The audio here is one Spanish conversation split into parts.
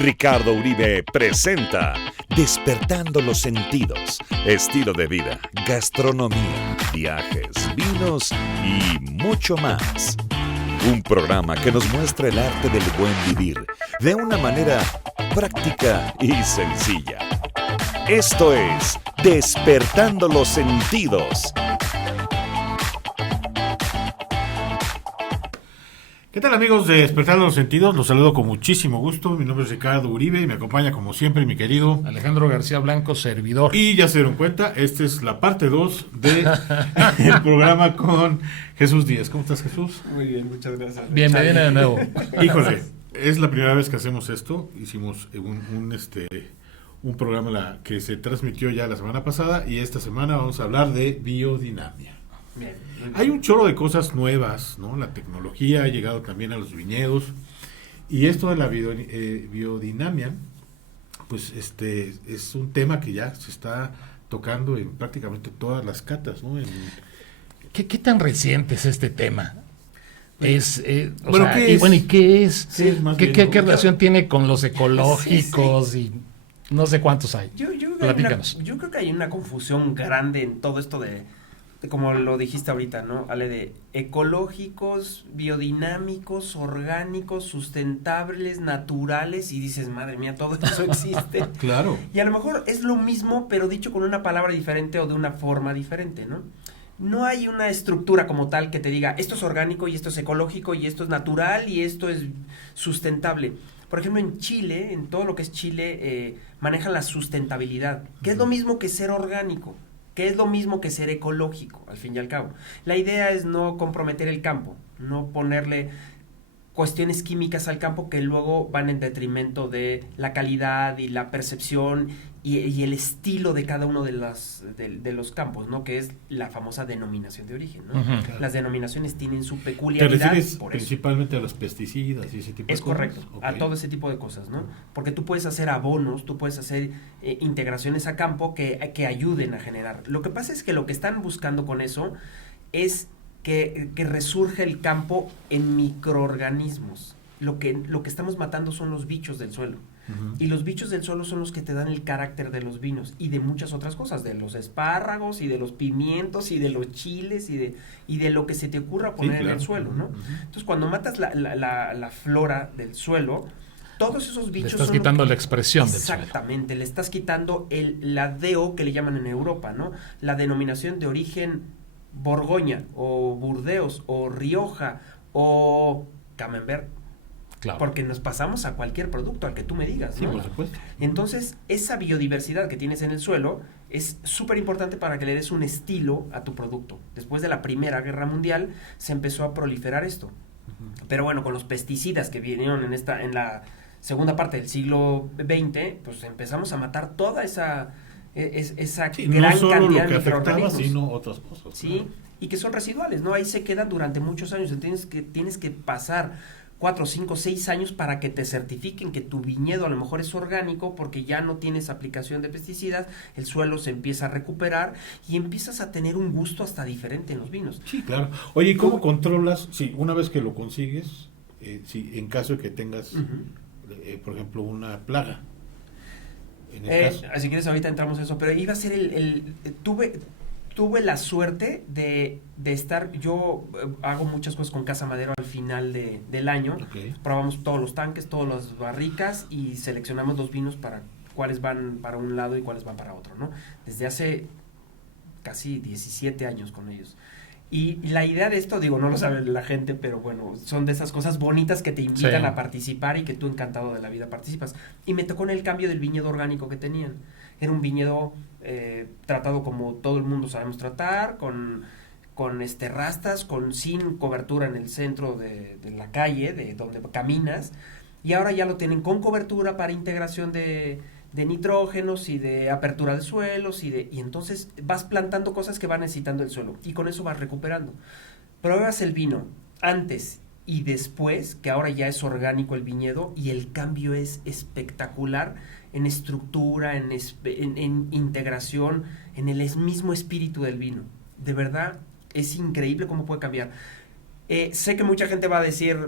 Ricardo Uribe presenta Despertando los Sentidos, estilo de vida, gastronomía, viajes, vinos y mucho más. Un programa que nos muestra el arte del buen vivir de una manera práctica y sencilla. Esto es Despertando los Sentidos. ¿Qué tal, amigos de Despertando los Sentidos? Los saludo con muchísimo gusto. Mi nombre es Ricardo Uribe y me acompaña como siempre mi querido Alejandro García Blanco, servidor. Y ya se dieron cuenta, esta es la parte 2 del programa con Jesús Díaz. ¿Cómo estás, Jesús? Muy bien, muchas gracias. Bienvenido de nuevo. Híjole, es la primera vez que hacemos esto. Hicimos un programa que se transmitió ya la semana pasada y esta semana vamos a hablar de biodinamia. Bien. Hay un chorro de cosas nuevas, ¿no? La tecnología ha llegado también a los viñedos y esto de la biodinamia, pues es un tema que ya se está tocando en prácticamente todas las catas, ¿no? ¿Qué tan reciente es este tema? ¿qué es? ¿Y qué es? Sí, más ¿Qué bien, ¿no? relación tiene con los ecológicos y no sé cuántos hay? Yo Platícanos. yo creo que hay una confusión grande en todo esto de como lo dijiste ahorita, ¿no? Ale, de ecológicos, biodinámicos, orgánicos, sustentables, naturales, y dices, madre mía, todo eso existe. Claro. Y a lo mejor es lo mismo, pero dicho con una palabra diferente o de una forma diferente, ¿no? No hay una estructura como tal que te diga, esto es orgánico y esto es ecológico y esto es natural y esto es sustentable. Por ejemplo, en Chile, en todo lo que es Chile, manejan la sustentabilidad, que es lo mismo que ser orgánico, que es lo mismo que ser ecológico, al fin y al cabo. La idea es no comprometer el campo, no ponerle cuestiones químicas al campo que luego van en detrimento de la calidad y la percepción y el estilo de cada uno de los campos, ¿no? Que es la famosa denominación de origen, ¿no? Uh-huh. Claro. Las denominaciones tienen su Te peculiaridad. refieres Por eso. principalmente a los pesticidas y ese tipo de Es cosas. correcto, Okay. a todo ese tipo de cosas, ¿no? Porque tú puedes hacer abonos, tú puedes hacer integraciones a campo que ayuden a generar. Lo que pasa es que lo que están buscando con eso es que resurja el campo en microorganismos. Lo que estamos matando son los bichos del suelo. Uh-huh. Y los bichos del suelo son los que te dan el carácter de los vinos y de muchas otras cosas, de los espárragos y de los pimientos y de los chiles y de lo que se te ocurra poner en el suelo, ¿no? Uh-huh. Entonces, cuando matas la flora del suelo, todos esos bichos Le estás quitando la expresión del suelo. Exactamente, le estás quitando la DO que le llaman en Europa, ¿no? La denominación de origen Borgoña o Burdeos o Rioja o Camembert. Claro. Porque nos pasamos a cualquier producto, al que tú me digas, Sí, ¿no? por supuesto. Entonces, esa biodiversidad que tienes en el suelo es súper importante para que le des un estilo a tu producto. Después de la Primera Guerra Mundial se empezó a proliferar esto. Uh-huh. Pero bueno, con los pesticidas que vinieron en la segunda parte del siglo XX, pues empezamos a matar toda esa gran no solo cantidad lo que de afectaba, microorganismos. sino otras cosas. Sí, Claro. y que son residuales, ¿no? Ahí se quedan durante muchos años. Tienes que pasar 4, 5, 6 años para que te certifiquen que tu viñedo a lo mejor es orgánico porque ya no tienes aplicación de pesticidas, el suelo se empieza a recuperar y empiezas a tener un gusto hasta diferente en los vinos. Sí, claro. Oye, ¿y cómo controlas? Sí, una vez que lo consigues, si en caso de que tengas, por ejemplo, una plaga. En el caso. Si quieres ahorita entramos en eso, pero iba a ser tuve la suerte de estar, yo hago muchas cosas con Casa Madero al final del año, Okay. probamos todos los tanques, todas las barricas y seleccionamos los vinos para cuáles van para un lado y cuáles van para otro, ¿no? Desde hace casi 17 años con ellos. Y la idea de esto, digo, no lo sabe la gente, pero bueno, son de esas cosas bonitas que te invitan Sí. a participar y que tú encantado de la vida participas. Y me tocó en el cambio del viñedo orgánico que tenían. Era un viñedo tratado como todo el mundo sabemos tratar, con rastas, sin cobertura en el centro de la calle, de donde caminas, y ahora ya lo tienen con cobertura para integración de nitrógenos y de apertura de suelos y entonces vas plantando cosas que van necesitando el suelo y con eso vas recuperando. Pruebas el vino antes y después, que ahora ya es orgánico el viñedo y el cambio es espectacular en estructura, en integración, en el mismo espíritu del vino. De verdad, es increíble cómo puede cambiar. Sé que mucha gente va a decir,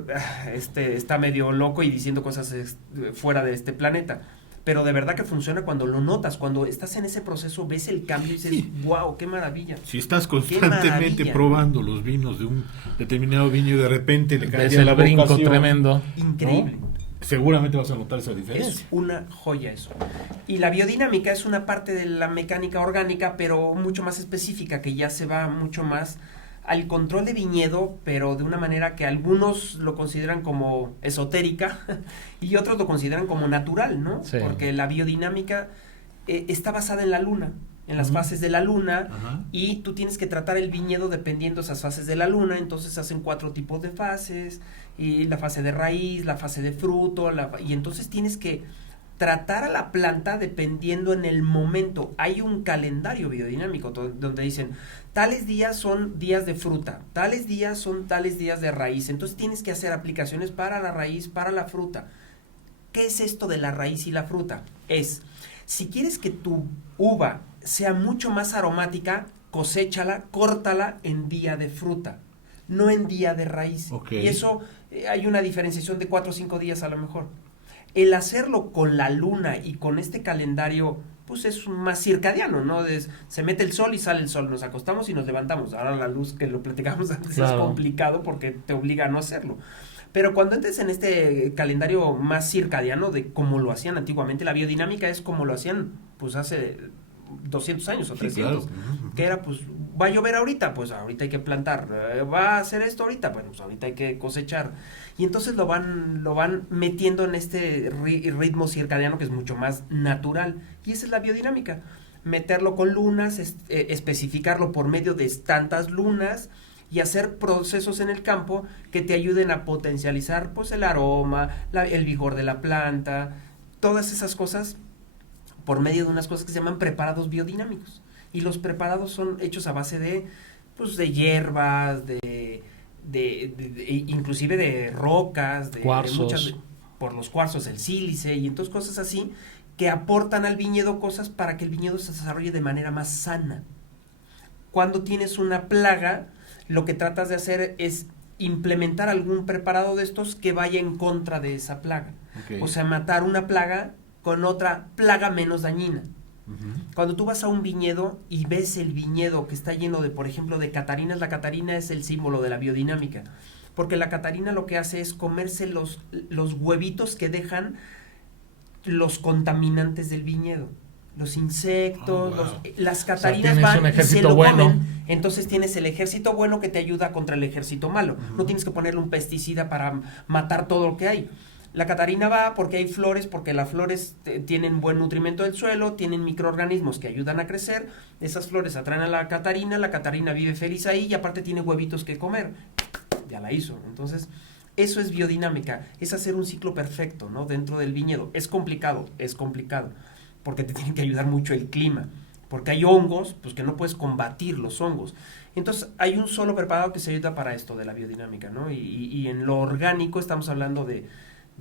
está medio loco y diciendo cosas fuera de este planeta. Pero de verdad que funciona cuando lo notas, cuando estás en ese proceso, ves el cambio y dices, wow, qué maravilla. Si estás constantemente probando los vinos de un determinado viño y de repente le cae el la brinco vocación, tremendo. Increíble. ¿no? Seguramente vas a notar esa diferencia. Es una joya eso. Y la biodinámica es una parte de la mecánica orgánica, pero mucho más específica, que ya se va mucho más al control de viñedo, pero de una manera que algunos lo consideran como esotérica y otros lo consideran como natural, ¿no? Sí. Porque la biodinámica está basada en la luna, en las fases de la luna, y tú tienes que tratar el viñedo dependiendo de esas fases de la luna. Entonces hacen 4 tipos de fases, y la fase de raíz, la fase de fruto, y entonces tienes que tratar a la planta dependiendo en el momento. Hay un calendario biodinámico donde dicen, tales días son días de fruta, tales días son tales días de raíz. Entonces tienes que hacer aplicaciones para la raíz, para la fruta. ¿Qué es esto de la raíz y la fruta? Si quieres que tu uva sea mucho más aromática, coséchala, córtala en día de fruta, no en día de raíz. Okay. Y eso hay una diferenciación de 4 o 5 días a lo mejor. El hacerlo con la luna y con este calendario, pues es más circadiano, ¿no? Se mete el sol y sale el sol, nos acostamos y nos levantamos. Ahora la luz, que lo platicamos antes, claro, es complicado porque te obliga a no hacerlo. Pero cuando entres en este calendario más circadiano de como lo hacían antiguamente, la biodinámica es como lo hacían pues hace 200 años o 300, claro, que era pues, va a llover ahorita, pues ahorita hay que plantar, va a hacer esto ahorita, pues ahorita hay que cosechar, y entonces lo van metiendo en este ritmo circadiano que es mucho más natural, y esa es la biodinámica, meterlo con lunas, especificarlo por medio de tantas lunas, y hacer procesos en el campo que te ayuden a potencializar pues el aroma, el vigor de la planta, todas esas cosas por medio de unas cosas que se llaman preparados biodinámicos. Y los preparados son hechos a base de hierbas, inclusive de rocas, de muchas, por los cuarzos, el sílice, y entonces cosas así que aportan al viñedo cosas para que el viñedo se desarrolle de manera más sana. Cuando tienes una plaga, lo que tratas de hacer es implementar algún preparado de estos que vaya en contra de esa plaga. Okay. O sea, matar una plaga con otra plaga menos dañina. Cuando tú vas a un viñedo y ves el viñedo que está lleno de, por ejemplo, de catarinas, la catarina es el símbolo de la biodinámica, porque la catarina lo que hace es comerse los huevitos que dejan los contaminantes del viñedo. Los insectos, las catarinas, o sea, van y se lo comen. Entonces tienes el ejército bueno que te ayuda contra el ejército malo. No tienes que ponerle un pesticida para matar todo lo que hay. La catarina va porque hay flores, porque las flores tienen buen nutrimento del suelo, tienen microorganismos que ayudan a crecer, esas flores atraen a la catarina vive feliz ahí y aparte tiene huevitos que comer. Ya la hizo. Entonces, eso es biodinámica, es hacer un ciclo perfecto, ¿no? Dentro del viñedo. Es complicado, porque te tiene que ayudar mucho el clima, porque hay hongos, pues que no puedes combatir los hongos. Entonces, hay un solo preparado que se ayuda para esto de la biodinámica, ¿no? Y en lo orgánico estamos hablando de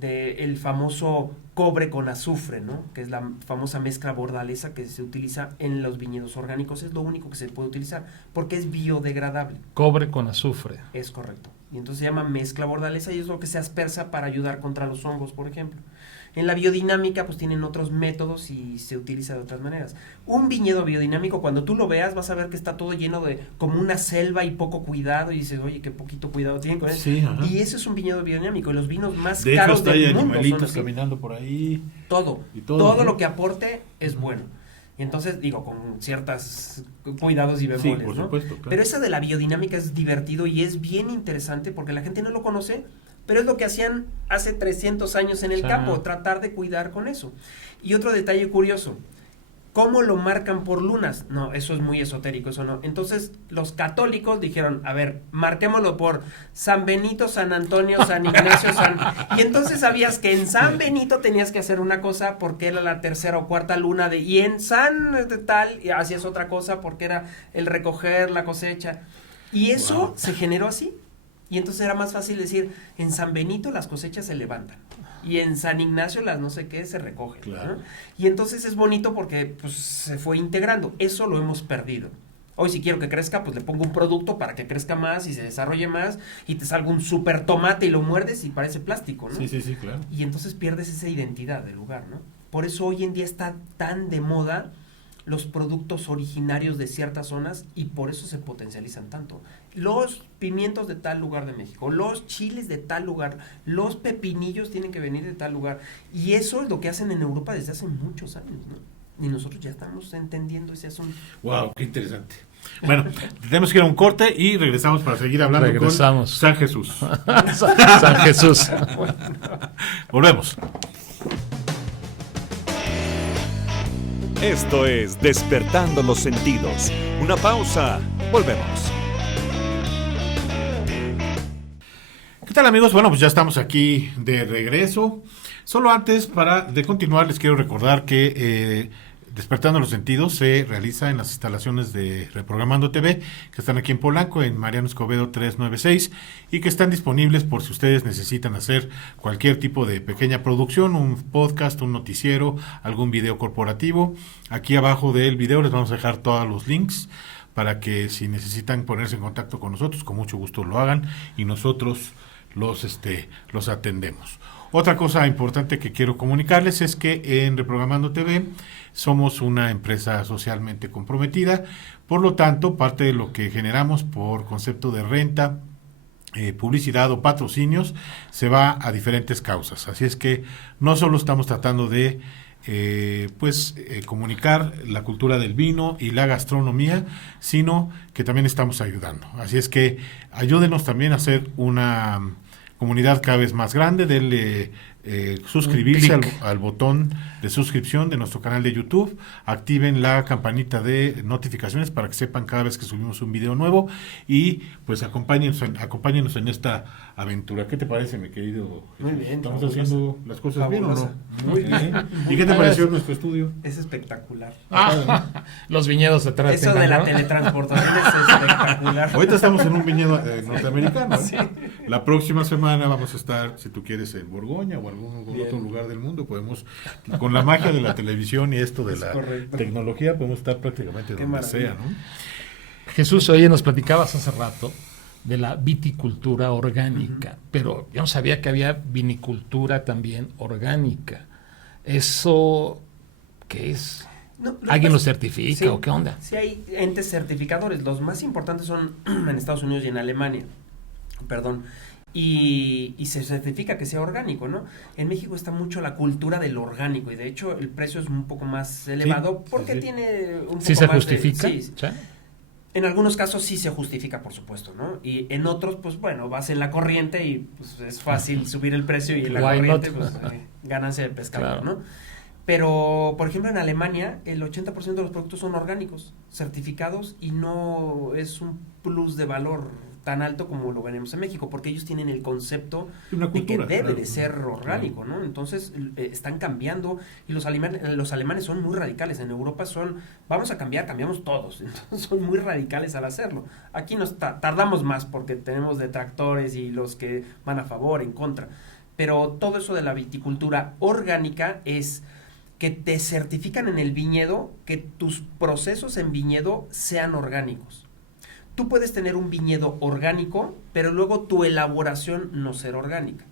el famoso cobre con azufre, ¿no? Que es la famosa mezcla bordalesa que se utiliza en los viñedos orgánicos. Es lo único que se puede utilizar, porque es biodegradable. Cobre con azufre. Es correcto. Y entonces se llama mezcla bordalesa y es lo que se aspersa para ayudar contra los hongos, por ejemplo. En la biodinámica pues tienen otros métodos y se utiliza de otras maneras. Un viñedo biodinámico, cuando tú lo veas, vas a ver que está todo lleno de como una selva y poco cuidado, y dices, oye, qué poquito cuidado tienen con eso. Sí, y ese es un viñedo biodinámico, y los vinos más de caros hecho, del mundo animalitos son así. Caminando por ahí. Todo ¿no? Lo que aporte es bueno. Y entonces, digo, con ciertos cuidados y bemoles, sí, por ¿no? supuesto, claro. Pero esa de la biodinámica es divertido y es bien interesante porque la gente no lo conoce, pero es lo que hacían hace 300 años en el campo, tratar de cuidar con eso. Y otro detalle curioso, ¿cómo lo marcan por lunas? No, eso es muy esotérico, eso no. Entonces, los católicos dijeron, a ver, marquémoslo por San Benito, San Antonio, San Ignacio, Y entonces sabías que en San Benito tenías que hacer una cosa porque era la tercera o cuarta luna y en San tal, y hacías otra cosa porque era el recoger la cosecha. Y eso se generó así. Y entonces era más fácil decir, en San Benito las cosechas se levantan. Y en San Ignacio las no sé qué se recogen. Claro. ¿No? Y entonces es bonito porque pues, se fue integrando. Eso lo hemos perdido. Hoy si quiero que crezca, pues le pongo un producto para que crezca más y se desarrolle más y te salga un super tomate y lo muerdes y parece plástico, ¿no? Sí, claro. Y entonces pierdes esa identidad del lugar, ¿no? Por eso hoy en día está tan de moda los productos originarios de ciertas zonas y por eso se potencializan tanto. Los pimientos de tal lugar de México, los chiles de tal lugar, los pepinillos tienen que venir de tal lugar. Y eso es lo que hacen en Europa desde hace muchos años, ¿no? Y nosotros ya estamos entendiendo ese asunto. Wow, qué interesante. Bueno, tenemos que ir a un corte y regresamos para seguir hablando con San Jesús. San Jesús. Volvemos. Esto es Despertando los Sentidos. Una pausa. Volvemos. ¿Qué tal, amigos? Bueno, pues ya estamos aquí de regreso. Solo antes de continuar les quiero recordar que Despertando los Sentidos se realiza en las instalaciones de Reprogramando TV, que están aquí en Polanco, en Mariano Escobedo 396, y que están disponibles por si ustedes necesitan hacer cualquier tipo de pequeña producción, un podcast, un noticiero, algún video corporativo. Aquí abajo del video les vamos a dejar todos los links para que si necesitan ponerse en contacto con nosotros, con mucho gusto lo hagan y nosotros los atendemos. Otra cosa importante que quiero comunicarles es que en Reprogramando TV somos una empresa socialmente comprometida, por lo tanto, parte de lo que generamos por concepto de renta, publicidad o patrocinios, se va a diferentes causas. Así es que no solo estamos tratando de comunicar la cultura del vino y la gastronomía, sino que también estamos ayudando. Así es que ayúdenos también a hacer una comunidad cada vez más grande. Denle suscribirse al botón de suscripción de nuestro canal de YouTube, activen la campanita de notificaciones para que sepan cada vez que subimos un video nuevo y pues acompáñenos en esta aventura. ¿Qué te parece, mi querido? Muy bien. ¿Estamos haciendo las cosas fabulosa. bien o no? Muy bien. ¿Y qué te pareció nuestro estudio? Es espectacular. Los viñedos detrás. Eso de la teletransportación es espectacular. Ahorita estamos en un viñedo norteamericano. Sí. La próxima semana vamos a estar, si tú quieres, en Borgoña o algún otro lugar del mundo. Podemos, con la magia de la televisión y esto de la tecnología, podemos estar prácticamente donde sea, ¿no? Jesús, oye, nos platicabas hace rato de la viticultura orgánica, pero yo no sabía que había vinicultura también orgánica. ¿Eso qué es? No, ¿Alguien lo certifica sí, o qué onda? Sí, hay entes certificadores. Los más importantes son en Estados Unidos y en Alemania. Perdón. Y se certifica que sea orgánico, ¿no? En México está mucho la cultura del orgánico y de hecho el precio es un poco más elevado porque tiene un poco ¿Sí se más justifica? Sí. En algunos casos sí se justifica, por supuesto, ¿no? Y en otros, pues bueno, vas en la corriente y pues es fácil subir el precio y en la corriente, pues ganancia de pescador, ¿no? Pero, por ejemplo, en Alemania, el 80% de los productos son orgánicos, certificados, y no es un plus de valor tan alto como lo veremos en México, porque ellos tienen el concepto de que debe de ser orgánico, ¿no? Entonces, están cambiando, y los alemanes son muy radicales. En Europa vamos a cambiamos todos, entonces son muy radicales al hacerlo. Aquí nos tardamos más porque tenemos detractores y los que van a favor, en contra. Pero todo eso de la viticultura orgánica es que te certifican en el viñedo que tus procesos en viñedo sean orgánicos. Tú puedes tener un viñedo orgánico, pero luego tu elaboración no ser orgánica.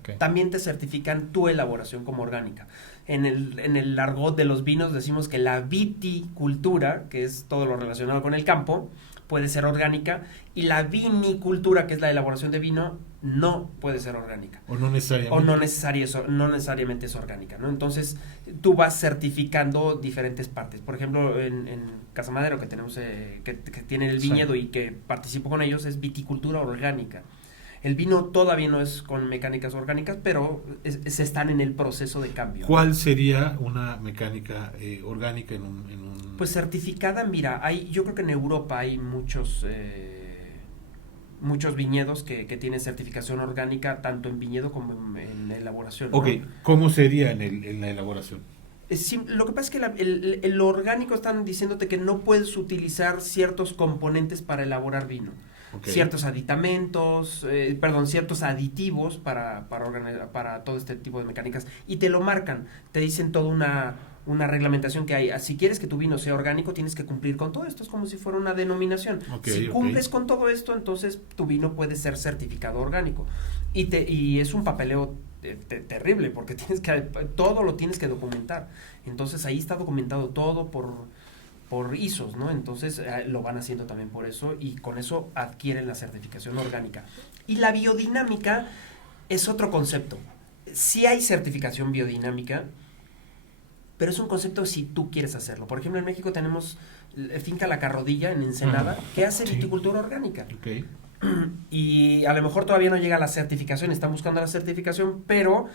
Okay. También te certifican tu elaboración como orgánica. En el argot de los vinos decimos que la viticultura, que es todo lo relacionado con el campo, puede ser orgánica, y la vinicultura, que es la elaboración de vino, no puede ser orgánica. O no necesariamente. No necesariamente es orgánica, ¿no? Entonces, tú vas certificando diferentes partes. Por ejemplo, en Casa Madero, que tenemos que tiene el viñedo y que participo con ellos, es viticultura orgánica. El vino todavía no es con mecánicas orgánicas, pero se están en el proceso de cambio. ¿Cuál sería una mecánica orgánica en un...? Pues certificada, mira, yo creo que en Europa hay muchos viñedos que tienen certificación orgánica, tanto en viñedo como en elaboración, ¿no? Ok, ¿cómo sería en la elaboración? Lo que pasa es que el orgánico están diciéndote que no puedes utilizar ciertos componentes para elaborar vino. Okay. Ciertos aditamentos, ciertos aditivos para todo este tipo de mecánicas, y te lo marcan, te dicen toda una reglamentación que hay. Si quieres que tu vino sea orgánico, tienes que cumplir con todo esto. Es como si fuera una denominación. Si cumples con todo esto, entonces tu vino puede ser certificado orgánico. Y es un papeleo terrible, porque todo lo tienes que documentar. Entonces ahí está documentado todo por ISOs, ¿no? Entonces lo van haciendo también por eso, y con eso adquieren la certificación orgánica. Y la biodinámica es otro concepto. Sí hay certificación biodinámica, pero es un concepto si tú quieres hacerlo. Por ejemplo, en México tenemos Finca La Carrodilla en Ensenada, que hace viticultura orgánica. Okay. Y a lo mejor todavía no llega a la certificación, están buscando la certificación, pero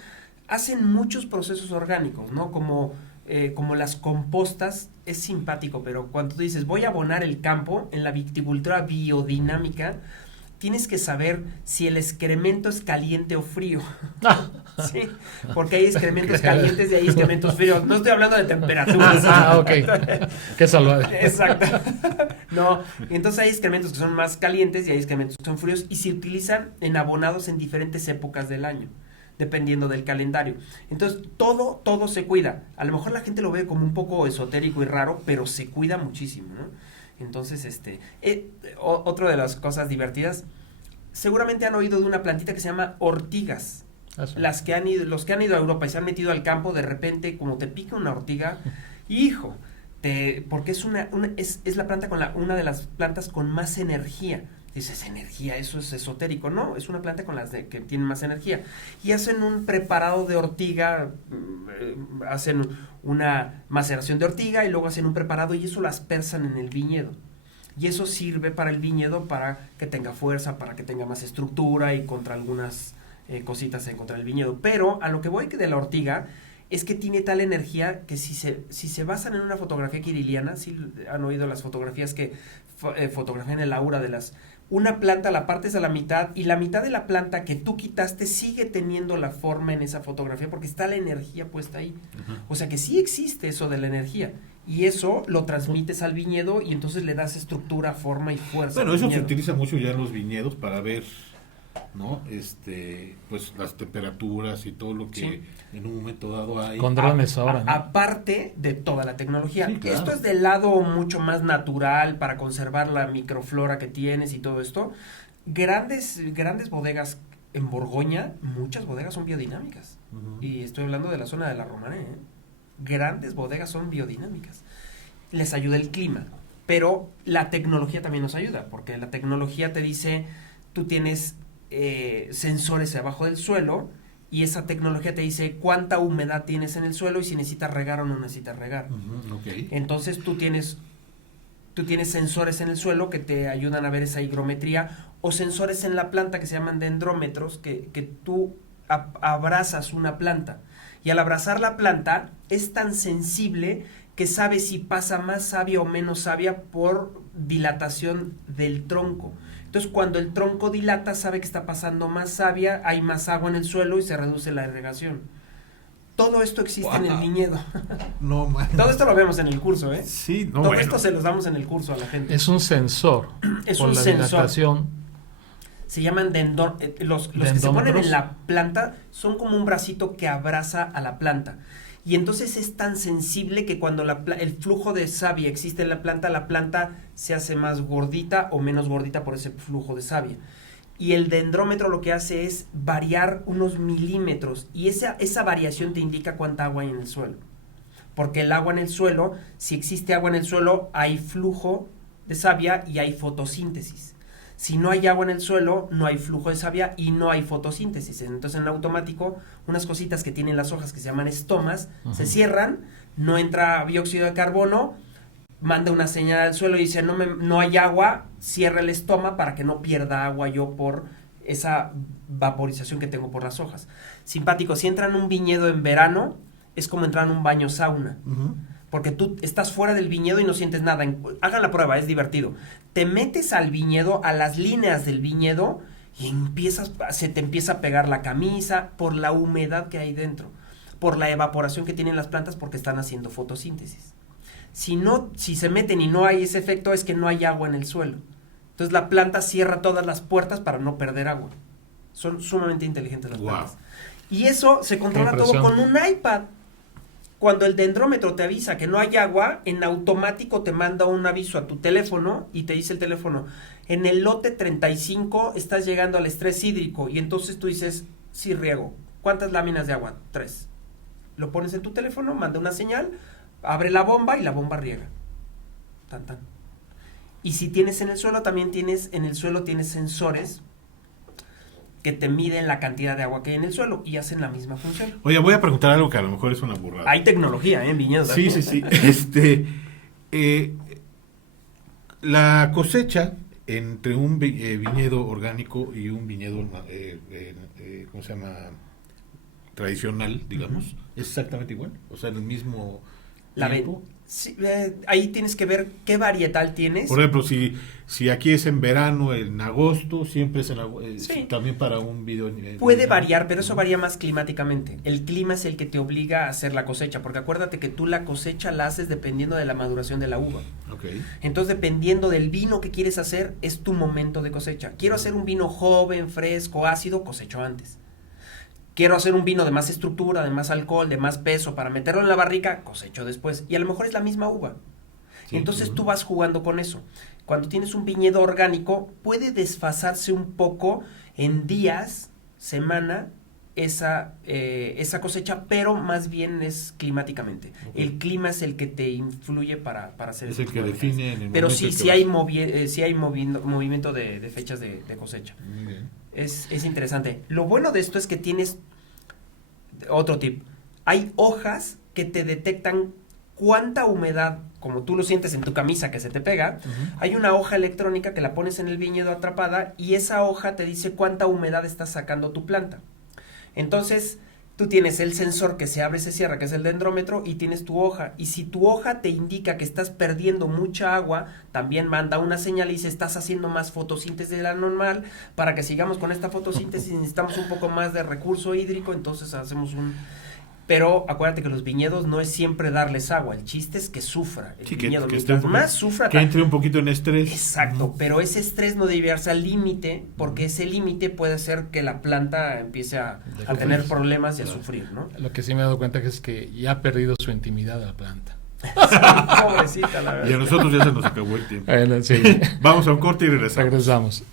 hacen muchos procesos orgánicos, ¿no? Como las compostas, es simpático, pero cuando tú dices, voy a abonar el campo, en la viticultura biodinámica, tienes que saber si el excremento es caliente o frío. Sí, porque hay excrementos calientes y hay excrementos fríos. No estoy hablando de temperaturas. Ok. Qué salvaje. Exacto. No, entonces hay excrementos que son más calientes y hay excrementos que son fríos, y se utilizan en abonados en diferentes épocas del año, dependiendo del calendario. Entonces, todo se cuida. A lo mejor la gente lo ve como un poco esotérico y raro, pero se cuida muchísimo, ¿no? Entonces, otra de las cosas divertidas, seguramente han oído de una plantita que se llama ortigas. Los que han ido a Europa y se han metido al campo, de repente, como te pica una ortiga, hijo, porque es la planta una de las plantas con más energía. Dices, energía, eso es esotérico. No, es una planta que tiene más energía. Y hacen un preparado de ortiga, hacen una maceración de ortiga y luego hacen un preparado, y eso lo aspersan en el viñedo. Y eso sirve para el viñedo, para que tenga fuerza, para que tenga más estructura y contra algunas cositas en contra del viñedo. Pero a lo que voy de la ortiga es que tiene tal energía que si se basan en una fotografía kiriliana, si han oído las fotografías que fotografían el aura de una planta, la partes a la mitad, y la mitad de la planta que tú quitaste sigue teniendo la forma en esa fotografía porque está la energía puesta ahí. Uh-huh. O sea que sí existe eso de la energía, y eso lo transmites al viñedo y entonces le das estructura, forma y fuerza. Bueno, eso se utiliza mucho ya en los viñedos para ver, ¿no? Pues las temperaturas y todo lo que sí, en un momento dado hay. Con drones ahora, ¿no? Aparte de toda la tecnología. Sí, claro. Esto es del lado mucho más natural para conservar la microflora que tienes y todo esto. Grandes bodegas en Borgoña, muchas bodegas son biodinámicas. Uh-huh. Y estoy hablando de la zona de la Romanée, ¿eh? Grandes bodegas son biodinámicas. Les ayuda el clima, pero la tecnología también nos ayuda, porque la tecnología te dice, tú tienes sensores abajo del suelo, y esa tecnología te dice cuánta humedad tienes en el suelo y si necesitas regar o no necesitas regar. Uh-huh, okay. Entonces tú tienes sensores en el suelo que te ayudan a ver esa higrometría, o sensores en la planta que se llaman dendrómetros, que tú abrazas una planta, y al abrazar la planta es tan sensible que sabe si pasa más savia o menos savia por dilatación del tronco. Entonces, cuando el tronco dilata, sabe que está pasando más savia, hay más agua en el suelo y se reduce la irrigación. Todo esto existe en el viñedo. No, man. Todo esto lo vemos en el curso, ¿eh? Sí, no, Todo bueno. esto se los damos en el curso a la gente. Es un sensor. Es por un la sensor. Dilatación. Se llaman los que se ponen en la planta son como un bracito que abraza a la planta. Y entonces es tan sensible que cuando el flujo de savia existe en la planta se hace más gordita o menos gordita por ese flujo de savia. Y el dendrómetro lo que hace es variar unos milímetros, y esa variación te indica cuánta agua hay en el suelo. Porque el agua en el suelo, si existe agua en el suelo, hay flujo de savia y hay fotosíntesis. Si no hay agua en el suelo, no hay flujo de savia y no hay fotosíntesis. Entonces, en automático, unas cositas que tienen las hojas que se llaman estomas, uh-huh, se cierran, no entra dióxido de carbono, manda una señal al suelo y dice, no hay agua, cierra el estoma para que no pierda agua yo por esa vaporización que tengo por las hojas. Simpático, si entran en un viñedo en verano, es como entrar en un baño sauna. Uh-huh. Porque tú estás fuera del viñedo y no sientes nada. Hagan la prueba, es divertido. Te metes al viñedo, a las líneas del viñedo, y se te empieza a pegar la camisa por la humedad que hay dentro, por la evaporación que tienen las plantas porque están haciendo fotosíntesis. Si se meten y no hay ese efecto, es que no hay agua en el suelo. Entonces la planta cierra todas las puertas para no perder agua. Son sumamente inteligentes las plantas. Y eso se controla todo con un iPad. cuando el dendrómetro te avisa que no hay agua, en automático te manda un aviso a tu teléfono y te dice el teléfono, en el lote 35 estás llegando al estrés hídrico, y entonces tú dices, sí riego. ¿Cuántas láminas de agua? 3. Lo pones en tu teléfono, manda una señal, abre la bomba y la bomba riega. Tan, tan. Y si tienes en el suelo, también tienes sensores que te miden la cantidad de agua que hay en el suelo y hacen la misma función. Oye, voy a preguntar algo que a lo mejor es una burrada. Hay tecnología, en viñedos. Sí. La cosecha entre un viñedo orgánico y un viñedo, ¿cómo se llama? Tradicional, digamos, ¿es exactamente igual? O sea, en el mismo tiempo. Sí, ahí tienes que ver qué varietal tienes. Por ejemplo, si aquí es en verano, en agosto, siempre es Sí. también para un video. Puede variar, pero eso varía más climáticamente. El clima es el que te obliga a hacer la cosecha, porque acuérdate que tú la cosecha la haces dependiendo de la maduración de la uva. Okay. Entonces, dependiendo del vino que quieres hacer, es tu momento de cosecha. Quiero hacer un vino joven, fresco, ácido, cosecho antes. Quiero hacer un vino de más estructura, de más alcohol, de más peso, para meterlo en la barrica, cosecho después. Y a lo mejor es la misma uva. Sí, entonces tú vas jugando con eso. Cuando tienes un viñedo orgánico, puede desfasarse un poco en días, semana, esa cosecha, pero más bien es climáticamente. Okay. El clima es el que te influye para hacer es el que define en el pero momento sí hay movimiento de fechas de cosecha. Muy bien. Es interesante. Lo bueno de esto es que tienes otro tip. Hay hojas que te detectan cuánta humedad, como tú lo sientes en tu camisa que se te pega. Hay una hoja electrónica que la pones en el viñedo atrapada y esa hoja te dice cuánta humedad está sacando tu planta. Entonces, tú tienes el sensor que se abre y se cierra, que es el dendrómetro, y tienes tu hoja. Y si tu hoja te indica que estás perdiendo mucha agua, también manda una señal y dice, estás haciendo más fotosíntesis de la normal. Para que sigamos con esta fotosíntesis necesitamos un poco más de recurso hídrico, entonces hacemos un... Pero acuérdate que los viñedos no es siempre darles agua, el chiste es que sufra. El viñedo, mientras más sufra... Que entre un poquito en estrés. Exacto, pero ese estrés no debe llevarse al límite, porque ese límite puede hacer que la planta empiece a tener problemas y a sufrir, ¿no? Lo que sí me he dado cuenta es que ya ha perdido su intimidad la planta. Sí, pobrecita, la verdad. Y a nosotros ya se nos acabó el tiempo. Sí. Vamos a un corte y regresamos.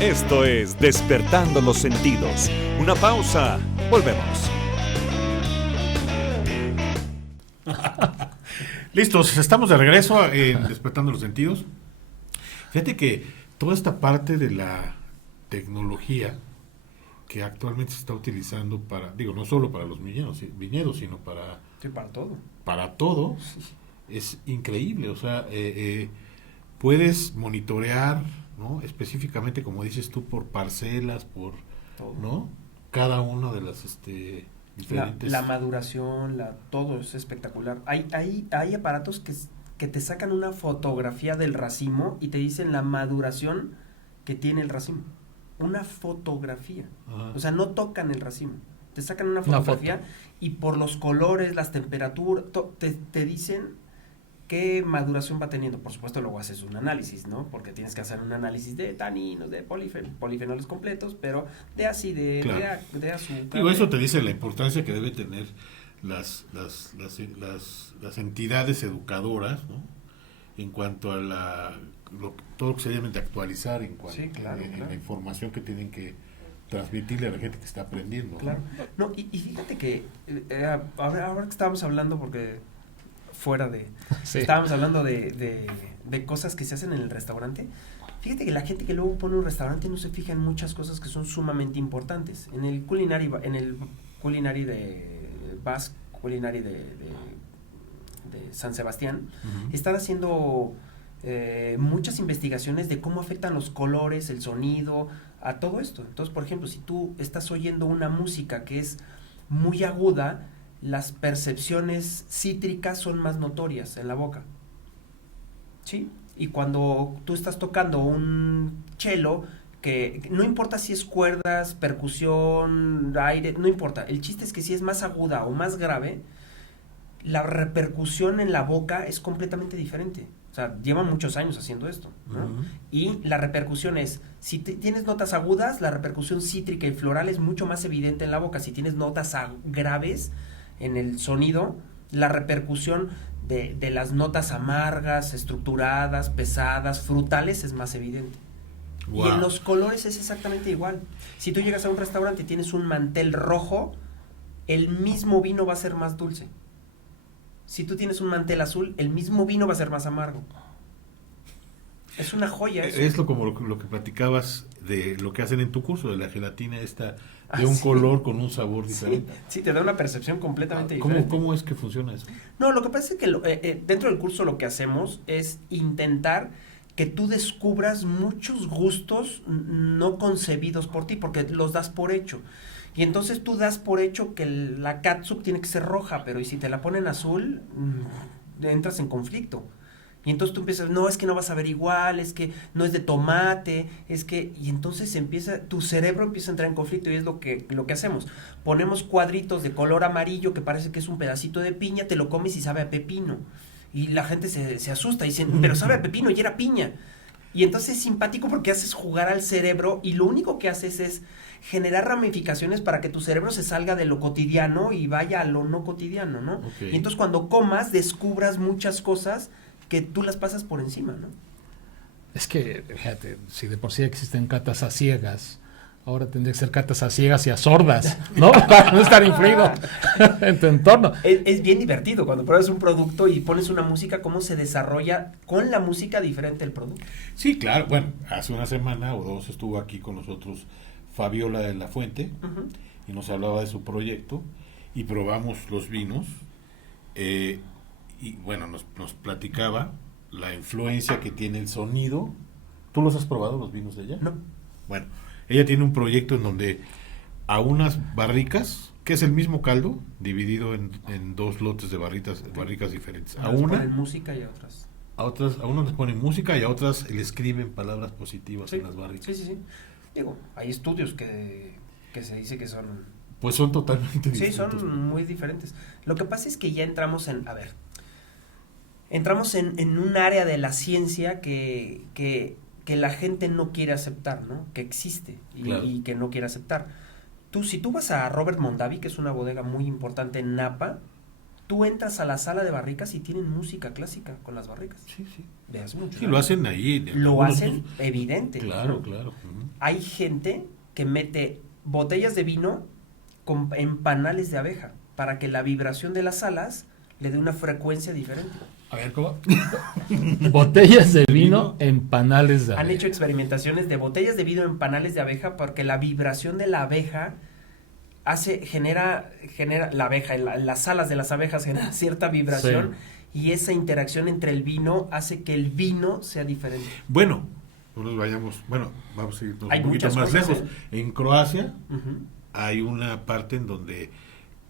Esto es Despertando los Sentidos. Una pausa. Volvemos. Listos, estamos de regreso en Despertando los Sentidos. Fíjate que toda esta parte de la tecnología que actualmente se está utilizando para, no solo para los viñedos, sino para... Sí, para todo. Para todo, es increíble. O sea, puedes monitorear, ¿no? Específicamente, como dices tú, por parcelas, por todo. ¿No? Cada una de las diferentes... La maduración, todo es espectacular. Hay aparatos que te sacan una fotografía del racimo y te dicen la maduración que tiene el racimo. Una fotografía. Ajá. O sea, no tocan el racimo. Te sacan una fotografía y por los colores, las temperaturas, te dicen qué maduración va teniendo. Por supuesto, luego haces un análisis, ¿no? Porque tienes que hacer un análisis de taninos, de polifenoles completos, pero de acidez, claro, de azúcar. Digo, eso te dice la importancia que debe tener las entidades educadoras, ¿no? En cuanto a todo lo que se deben de actualizar en cuanto claro. La información que tienen que transmitirle a la gente que está aprendiendo. Claro. No, y fíjate que ahora que estábamos hablando, porque estábamos hablando de cosas que se hacen en el restaurante. Fíjate que la gente que luego pone un restaurante no se fija en muchas cosas que son sumamente importantes. En el culinary de Basque Culinary de San Sebastián, están haciendo muchas investigaciones de cómo afectan los colores, el sonido, a todo esto. Entonces, por ejemplo, si tú estás oyendo una música que es muy aguda, las percepciones cítricas son más notorias en la boca. ¿Sí? Y cuando tú estás tocando un cello, que no importa si es cuerdas, percusión, aire, no importa. El chiste es que si es más aguda o más grave, la repercusión en la boca es completamente diferente. O sea, llevan muchos años haciendo esto, ¿no? Ujú. Y la repercusión es, si tienes notas agudas, la repercusión cítrica y floral es mucho más evidente en la boca. Si tienes notas graves en el sonido, la repercusión de las notas amargas, estructuradas, pesadas, frutales es más evidente. Wow. Y en los colores es exactamente igual. Si tú llegas a un restaurante y tienes un mantel rojo, el mismo vino va a ser más dulce. Si tú tienes un mantel azul, el mismo vino va a ser más amargo. Es una joya eso. Es como lo que platicabas de lo que hacen en tu curso, de la gelatina esta, de Ah, un sí. color con un sabor Sí, diferente. sí, te da una percepción completamente ¿Cómo, diferente. ¿Cómo es que funciona eso? No, lo que pasa es que dentro del curso lo que hacemos es intentar que tú descubras muchos gustos no concebidos por ti, porque los das por hecho. Y entonces tú das por hecho que la catsup tiene que ser roja, pero y si te la ponen azul, entras en conflicto. Y entonces tú empiezas, no, es que no vas a ver igual, es que no es de tomate, es que... Y entonces tu cerebro empieza a entrar en conflicto y es lo que hacemos. Ponemos cuadritos de color amarillo que parece que es un pedacito de piña, te lo comes y sabe a pepino. Y la gente se asusta y dice, pero sabe a pepino y era piña. Y entonces es simpático porque haces jugar al cerebro y lo único que haces es generar ramificaciones para que tu cerebro se salga de lo cotidiano y vaya a lo no cotidiano, ¿no? Okay. Y entonces cuando comas descubras muchas cosas que tú las pasas por encima, ¿no? Es que, fíjate, si de por sí existen catas a ciegas, ahora tendría que ser catas a ciegas y a sordas, ¿no? Para no estar influido en tu entorno. Es bien divertido cuando pruebas un producto y pones una música, cómo se desarrolla con la música diferente el producto. Sí, claro. Bueno, hace una semana o dos estuvo aquí con nosotros Fabiola de la Fuente Uh-huh. y nos hablaba de su proyecto y probamos los vinos y bueno, nos platicaba la influencia que tiene el sonido. ¿Tú los has probado, los vinos de ella? No. Bueno, ella tiene un proyecto en donde a unas barricas, que es el mismo caldo, dividido en dos lotes de barricas diferentes. A Ponen música y a otras. a unos les ponen música y a otras le escriben palabras positivas Sí, en las barricas. sí. Digo, hay estudios que se dice que son... Pues son totalmente Sí, distintos. son muy diferentes. Lo que pasa es que ya entramos en un área de la ciencia que la gente no quiere aceptar, ¿no? Que existe Claro. y que no quiere aceptar. Si tú vas a Robert Mondavi, que es una bodega muy importante en Napa, tú entras a la sala de barricas y tienen música clásica con las barricas. Sí, sí. De hace mucho Sí, tiempo. lo hacen ahí. Lo algunos- hacen evidente. Claro, ¿no? claro. Ujú. Hay gente que mete botellas de vino en panales de abeja para que la vibración de las alas le dé una frecuencia diferente. A ver, ¿cómo? Botellas de vino en panales de Han abeja. hecho experimentaciones de botellas de vino en panales de abeja porque la vibración de la abeja genera la abeja, las alas de las abejas generan cierta vibración y esa interacción entre el vino hace que el vino sea diferente. Bueno, no nos vayamos. Bueno, vamos a irnos Hay un poquito muchas más cosas, lejos. En Croacia Ujú. hay una parte en donde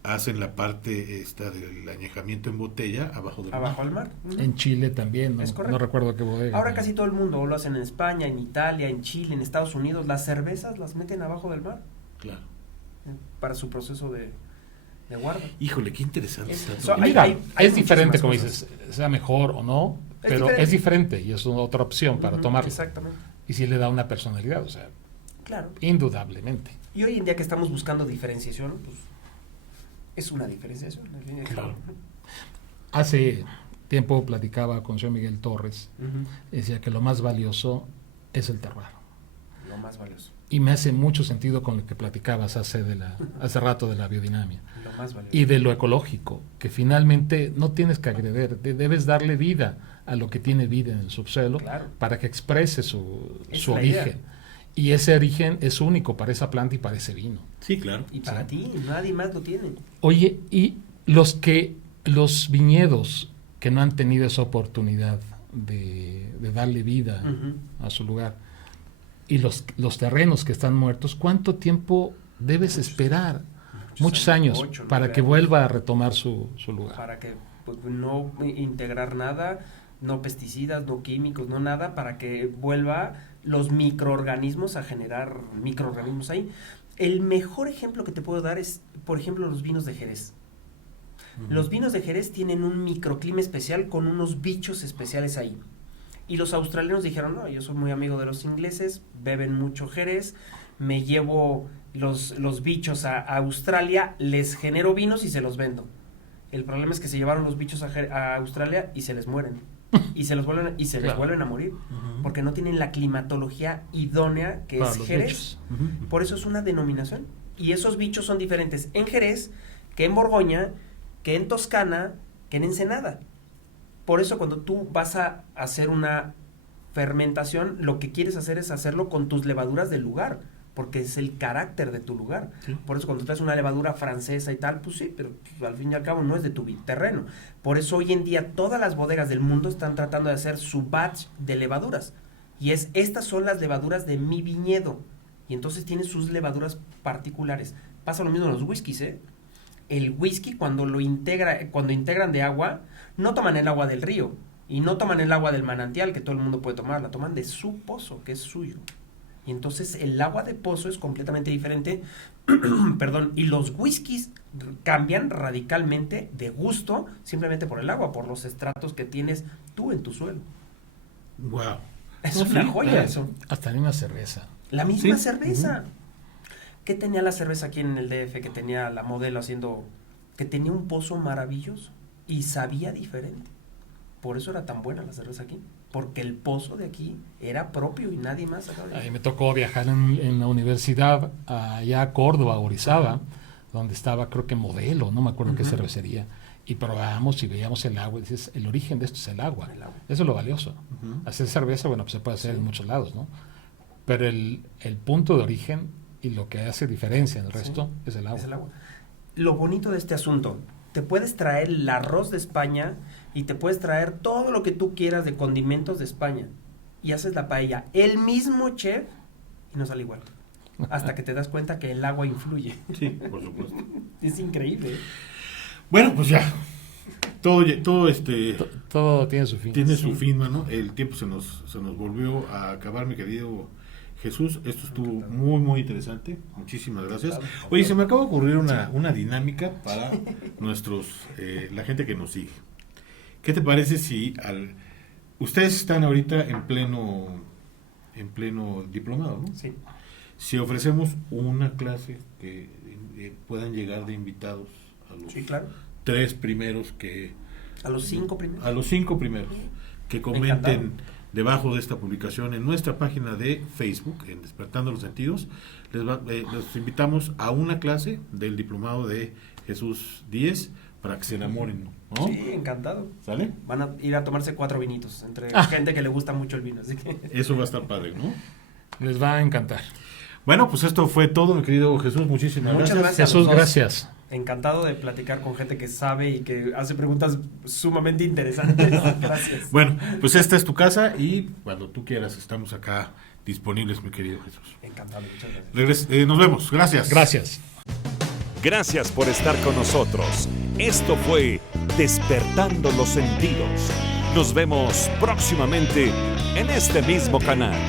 hacen la parte esta del añejamiento en botella abajo del Abajo mar. al mar. Ujú. En Chile también, Es no, correcto. no recuerdo qué bodega. Ahora casi todo el mundo lo hacen en España, en Italia, en Chile, en Estados Unidos. Las cervezas las meten abajo del mar Claro. para su proceso de guarda. Híjole, qué interesante Es- está so- todo. Mira, hay es diferente, como muchísimas dices, sea mejor o no, Es pero diferente. es diferente y es otra opción para Ujú, tomarlo. Exactamente. Y sí le da una personalidad, o sea, Claro. indudablemente. Y hoy en día que estamos buscando diferenciación, pues es una diferenciación. Al fin y al cabo. Claro. Hace tiempo platicaba con el señor Miguel Torres, Ujú. decía que lo más valioso es el terroir. Lo más valioso. Y me hace mucho sentido con lo que platicabas hace rato de la biodinamia Lo más valioso. y de lo ecológico, que finalmente no tienes que agredir, debes darle vida a lo que tiene vida en el subsuelo Claro. para que exprese su Esa es la origen. idea. Y ese origen es único para esa planta y para ese vino. Sí, claro. Y para ti, nadie más lo tiene. Oye, y los viñedos que no han tenido esa oportunidad de darle vida Ujú. a su lugar, y los terrenos que están muertos, ¿cuánto tiempo debes esperar? Muchos años 8, para 9 que años. vuelva a retomar su lugar. Para que pues, no integrar nada, no pesticidas, no químicos, no nada, para que vuelva los microorganismos a generar microorganismos ahí. El mejor ejemplo que te puedo dar es, por ejemplo, los vinos de Jerez. Los vinos de Jerez tienen un microclima especial con unos bichos especiales ahí. Y los australianos dijeron, no, yo soy muy amigo de los ingleses, beben mucho Jerez, me llevo los bichos a Australia, les genero vinos y se los vendo. El problema es que se llevaron los bichos a Australia y se les mueren. Y se les vuelven a morir. Porque no tienen la climatología idónea que es Jerez. Por eso es una denominación. Y esos bichos son diferentes en Jerez, que en Borgoña, que en Toscana, que en Ensenada. Por eso cuando tú vas a hacer una fermentación, lo que quieres hacer es hacerlo con tus levaduras del lugar, porque es el carácter de tu lugar. Sí. Por eso cuando traes una levadura francesa y tal, pues sí, pero pues, al fin y al cabo no es de tu terreno. Por eso hoy en día todas las bodegas del mundo están tratando de hacer su batch de levaduras. Y estas son las levaduras de mi viñedo. Y entonces tiene sus levaduras particulares. Pasa lo mismo en los whiskies, ¿eh? El whisky cuando integran de agua, no toman el agua del río y no toman el agua del manantial que todo el mundo puede tomar, la toman de su pozo, que es suyo. Y entonces el agua de pozo es completamente diferente, perdón, y los whiskies cambian radicalmente de gusto simplemente por el agua, por los estratos que tienes tú en tu suelo. Wow. Es una joya eso. Hasta en una cerveza. La misma cerveza. ¿Qué tenía la cerveza aquí en el DF? Que tenía la Modelo que tenía un pozo maravilloso y sabía diferente. Por eso era tan buena la cerveza aquí. Porque el pozo de aquí era propio y nadie más sabía. Ahí me tocó viajar en la universidad allá a Córdoba, Orizaba, donde estaba creo que Modelo, no me acuerdo qué cervecería. Y probábamos y veíamos el agua y dices, el origen de esto es el agua. Eso es lo valioso. Hacer cerveza, bueno, pues se puede hacer en muchos lados, ¿no? Pero el punto de origen y lo que hace diferencia en el resto es el agua. Es el agua. Lo bonito de este asunto, te puedes traer el arroz de España y te puedes traer todo lo que tú quieras de condimentos de España y haces la paella, el mismo chef, y no sale igual. Hasta que te das cuenta que el agua influye. Sí, por supuesto. Es increíble. Bueno, pues ya. Todo tiene su fin. Tiene su fin, mano. El tiempo se nos volvió a acabar, mi querido Jesús. Esto estuvo muy, muy interesante. Muchísimas gracias. Oye, se me acaba de ocurrir una dinámica para la gente que nos sigue. ¿Qué te parece si ustedes están ahorita en pleno diplomado, ¿no? Sí. Si ofrecemos una clase que puedan llegar de invitados a los 3 primeros a los 5 primeros. A los 5 primeros que comenten debajo de esta publicación en nuestra página de Facebook, en Despertando los Sentidos, los invitamos a una clase del diplomado de Jesús Díez para que se enamoren, ¿no? Sí, encantado. ¿Sale? Van a ir a tomarse 4 vinitos entre gente que le gusta mucho el vino, así que eso va a estar padre, ¿no? Les va a encantar. Bueno, pues esto fue todo, mi querido Jesús. Muchísimas gracias. Jesús, gracias. Encantado de platicar con gente que sabe y que hace preguntas sumamente interesantes. Gracias. Bueno, pues esta es tu casa y cuando tú quieras estamos acá disponibles, mi querido Jesús. Encantado, muchas gracias. Nos vemos. Gracias. Gracias. Gracias por estar con nosotros. Esto fue Despertando los Sentidos. Nos vemos próximamente en este mismo canal.